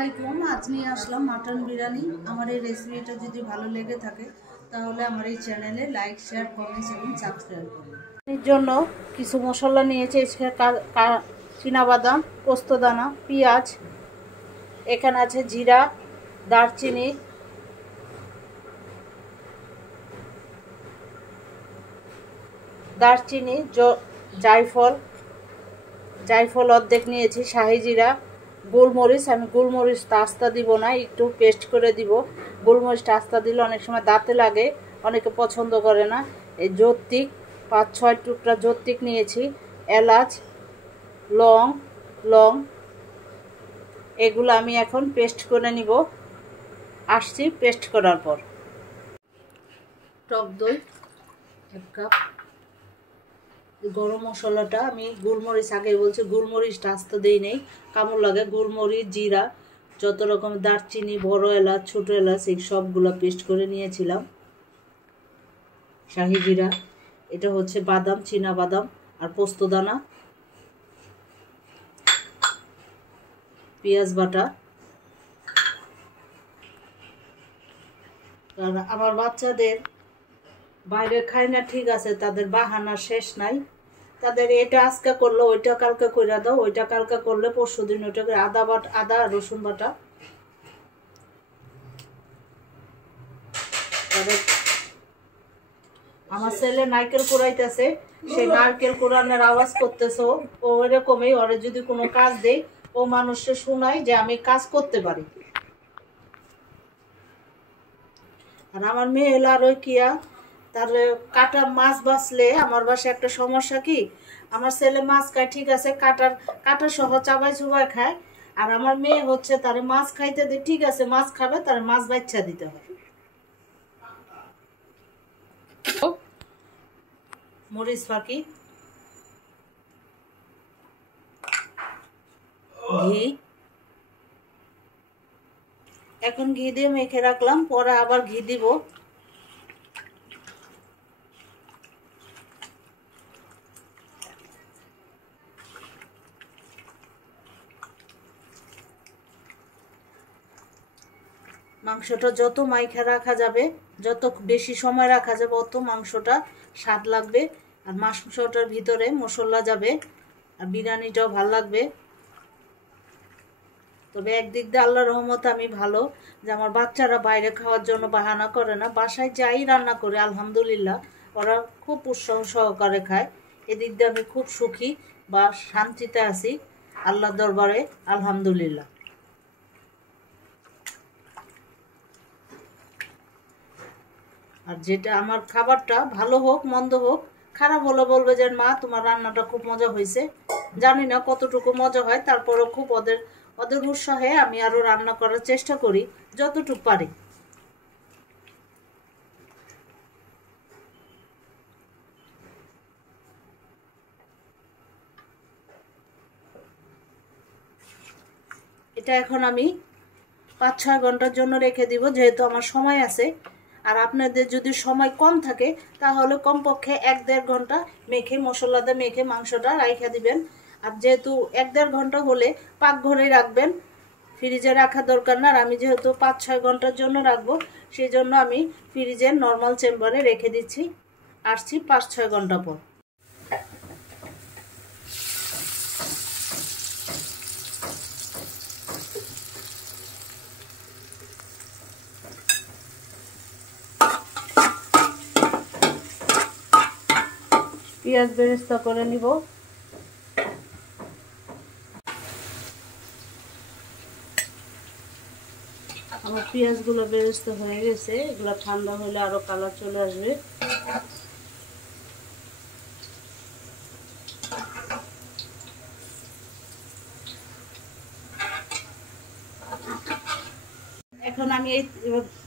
আলাইকুম। আজ নিয়ে আসলাম মাটন বিরিয়ানি। আমার এই রেসিপিটা যদি ভালো লেগে থাকে তাহলে আমার এই চ্যানেলে লাইক, শেয়ার, কমেন্টস এবং সাবস্ক্রাইব করুন। এর জন্য কিছু মশলা নিয়েছি, চীনাবাদাম, পোস্তদানা, পেঁয়াজ, এখানে আছে জিরা, দারচিনি, জায়ফল অর্ধেক নিয়েছি, শাহি জিরা, গোলমরিচ। আমি গোলমরিচটা আস্তা দিব না, একটু পেস্ট করে দিব। গোলমরিচটা আস্তা দিলে অনেক সময় দাঁতে লাগে, অনেকে পছন্দ করে না। এই জৈত্রিক 5-6 টুকরা জৈত্রিক নিয়েছি, এলাচ, লং, এগুলো আমি এখন পেস্ট করে নিব। আসছি পেস্ট করার পর। টক দই 1 কাপ। গরম মশলাটা আমি গোলমরিচ আগে বলছি, গোলমরিচটা আস্তে দেই নেই, কামড় লাগে। গোলমরিচ, জিরা, যত রকম দারচিনি, বড় এলাচ, ছোট এলাচ, এই সবগুলো পেস্ট করে নিয়েছিলাম। শাহি জিরা, এটা হচ্ছে বাদাম, চীনা বাদাম আর পোস্তদানা, পেঁয়াজ বাটা। কারণ আমার বাচ্চাদের বাইরে খায় না, ঠিক আছে, তাদের বাহানা শেষ নাই। তাদের এটা আজকে করলো ওইটা কালকে করে দাও, ওইটা কালকে করলে পরশু দিন ওইটা করে। আদা রসুন বাটা। আমার ছেলে নারকেল কুড়াইতেছে, সেই নারকেল কুড়ানোর আওয়াজ করতেছে। ও এরকমই, ওরে যদি কোনো কাজ দেই ও মানুষকে শোনায় যে আমি কাজ করতে পারি। আর আমার মেয়ে এলো আর ওই কিয়া, তার কাটা মাছ বাছলে আমার বাসায় একটা সমস্যা কি, আমার ছেলে মাছ খায় ঠিক আছে, কাটা সহ চাবাই চুবাই খায়। আর আমার মেয়ে হচ্ছে তার মাছ খাইতে দে, ঠিক আছে মাছ খাবে, তার মাছ বাচ্চা দিতে হয়। মরিচ ফাঁকি, ঘি। এখন ঘি দিয়ে মেখে রাখলাম, পরে আবার ঘি দিব। মাংসটা যত মাইখা রাখা যাবে, যত বেশি সময় রাখা যাবে, অত মাংসটা স্বাদ লাগবে। আর মাংসটার ভিতরে মশলা যাবে, আর বিরিয়ানিটাও ভাল লাগবে। তবে একদিক দিয়ে আল্লাহর রহমতে আমি ভালো যে আমার বাচ্চারা বাইরে খাওয়ার জন্য বাহানা করে না। বাসায় যাই রান্না করে আলহামদুলিল্লাহ ওরা খুব উৎসাহ সহকারে খায়। এদিক দিয়ে আমি খুব সুখী বা শান্তিতে আছি আল্লাহর দরবারে, আলহামদুলিল্লাহ। আর যেটা আমার খাবারটা ভালো হোক মন্দ হোক, খারাপ হলে বলবে যে মা তোমার রান্নাটা খুব মজা হয়েছে। জানি না কতটুকু মজা হয়, তারপরে খুব ওদের উৎসাহে আমি আরো রান্না করার চেষ্টা করি যতটুকু পারি। এটা এখন আমি 5-6 ঘন্টার জন্য রেখে দিব, যেহেতু আমার সময় আছে। আর আপনাদের যদি সময় কম থাকে তাহলে কমপক্ষে 1-1.5 ঘন্টা মেখে, মশলাতে মেখে মাংসটা রাইখা দিবেন। আর যেহেতু 1-1.5 ঘন্টা হলে পাকঘরে রাখবেন, ফ্রিজে রাখা দরকার না। আর আমি যেহেতু 5-6 ঘন্টার জন্য রাখবো, সেই জন্য আমি ফ্রিজের নর্মাল চেম্বারে রেখে দিচ্ছি। আসছি 5-6 ঘন্টা পর। পেঁয়াজ বেরেস্তা করে নিব। আমার পেঁয়াজগুলো বেরেস্তা হয়ে গেছে, এগুলো ঠান্ডা হলে আরো কালার চলে আসবে। এখন আমি এই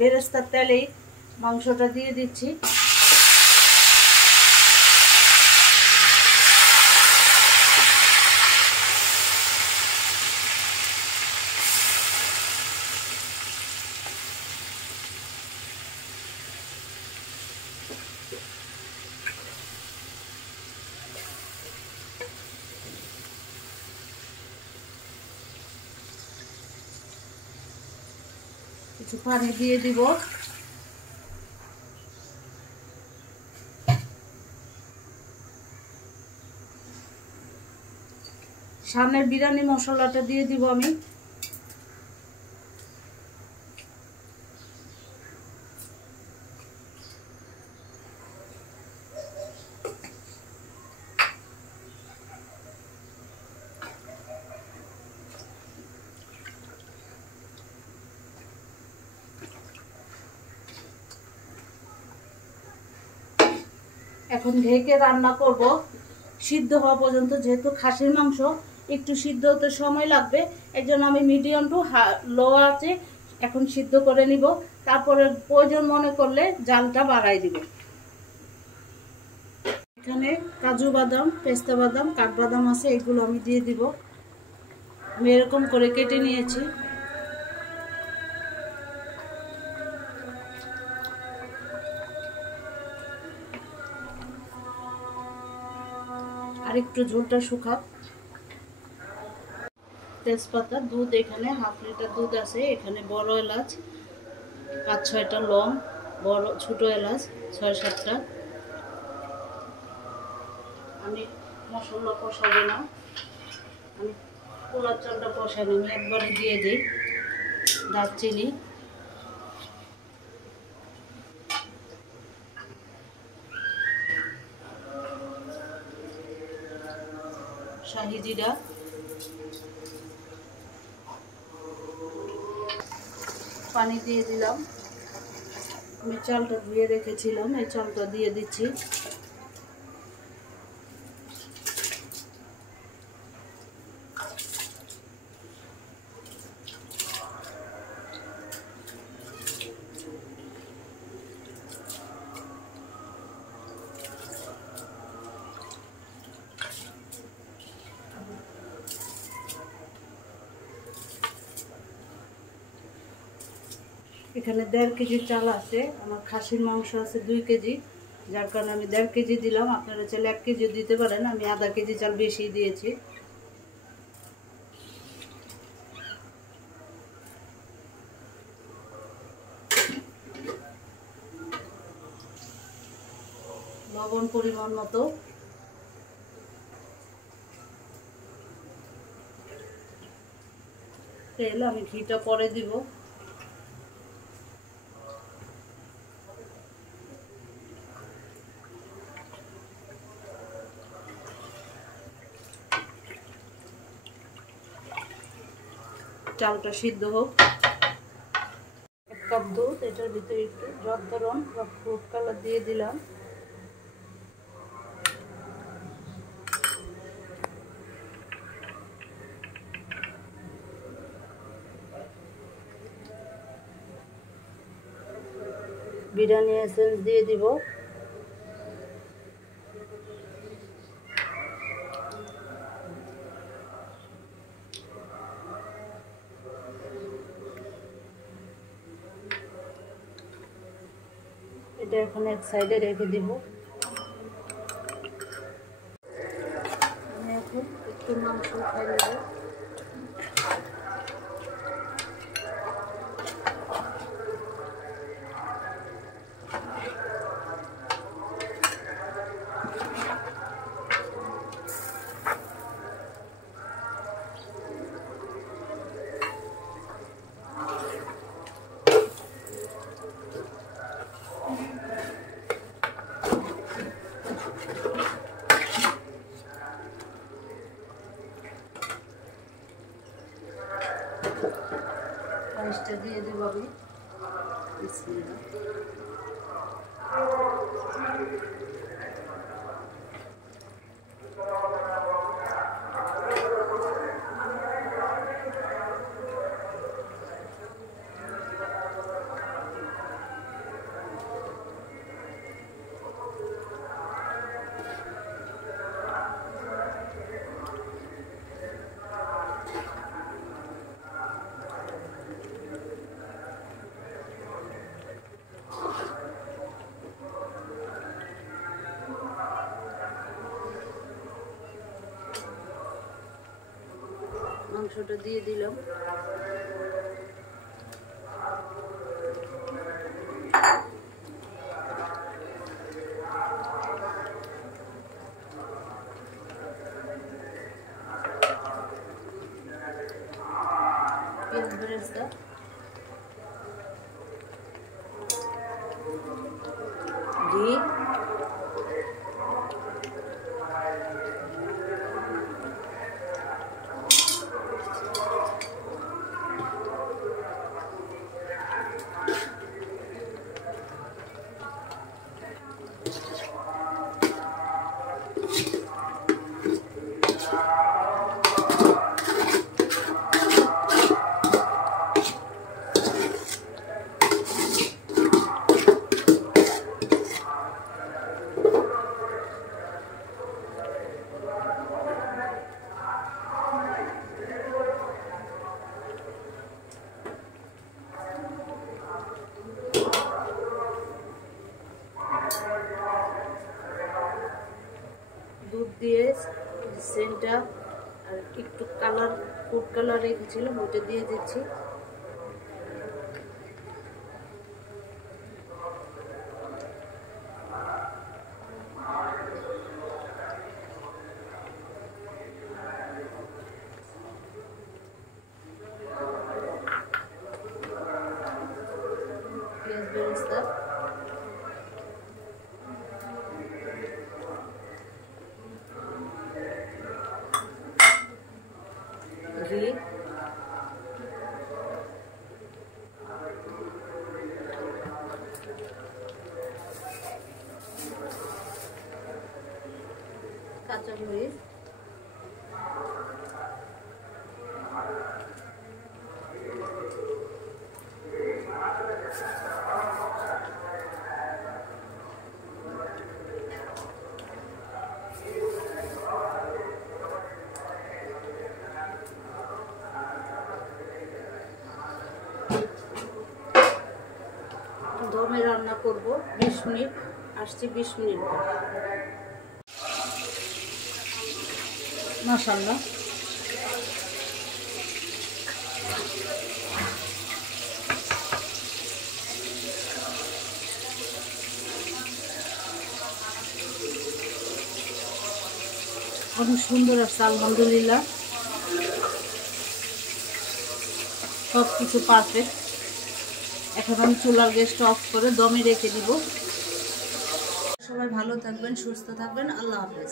বেরেস্তার তেলেই মাংসটা দিয়ে দিচ্ছি। কিছু পানি দিয়ে দিব। সামনের বিরিয়ানি মশলাটা দিয়ে দিব আমি। এখন ঢেকে রান্না করব সিদ্ধ হওয়া পর্যন্ত, যেহেতু খাসির মাংস একটু সিদ্ধ হতে সময় লাগবে, এর জন্য আমি মিডিয়াম টু লো আছে এখন সিদ্ধ করে নিব। তারপরে প্রয়োজন মনে করলে জালটা বাড়াই দিব। এখানে কাজু বাদাম, পেস্তা বাদাম, কাঠবাদাম আছে, এগুলো আমি দিয়ে দিব। আমি এরকম করে কেটে নিয়েছি। আর একটু ঝোলটা শুকাক। তেজপাতা, দুধ, এখানে হাফ লিটার দুধ আছে। এখানে বড় এলাচ 5-6টা, লং, বড় ছোট এলাচ 6-7টা। আমি মশলা কষাবো না, আমি পোলার চালটা কষাই না, আমি একবারে দিয়ে দিই। দারচিনি, শাহি জিরা, পানি দিয়ে দিলাম। আমি চালটা ধুয়ে রেখেছিলাম, এই চালটা দিয়ে দিচ্ছি। এখানে 1.5 কেজি চাল আছে, আমার খাসির মাংস আছে 2 কেজি, যার কারণে আমি 1.5 কেজি দিলাম। আপনারা চাইলে 1 কেজি দিতে পারেন, আমি আধা কেজি চাল বেশি দিয়েছি। লবণ পরিমাণ মতো, তেল, আমি ঘিটা পরে দিব। চালটা সিদ্ধ হোক। 1 কাপ দুধ, এটার ভিতরে একটু জর্দারন বা ফ্রুট কালার দিয়ে দিলাম। বিরিয়ানি এসেন্স দিয়ে দিব। এটা এখন এক সাইডে রেখে দিব। আমি এখন একটু মাংস খাই নেব। রাইসটা দিয়ে দেবো আমি। বিসমিল্লাহ। মাংসটা দিয়ে দিলাম। পেঁয়াজ বেরেস্তা, ঘি, দুধ দিয়ে সেন্টটা আর একটু কালার, ফুড কালার রেখেছিল ওইটা দিয়ে দিচ্ছি। পেঁয়াজ বেরেস্তা, ঘি, কাঁচামরিচ, দমে রান্না করব 20 মিনিট। আসছি 20 মিনিট পর। মাশাআল্লাহ অনেক সুন্দর আছে, আলহামদুলিল্লাহ সব কিছু পারফেক্ট। এখন আমি চুলার গ্যাসটা অফ করে দমে রেখে দিব। সবাই ভালো থাকবেন, সুস্থ থাকবেন, আল্লাহ হাফেজ।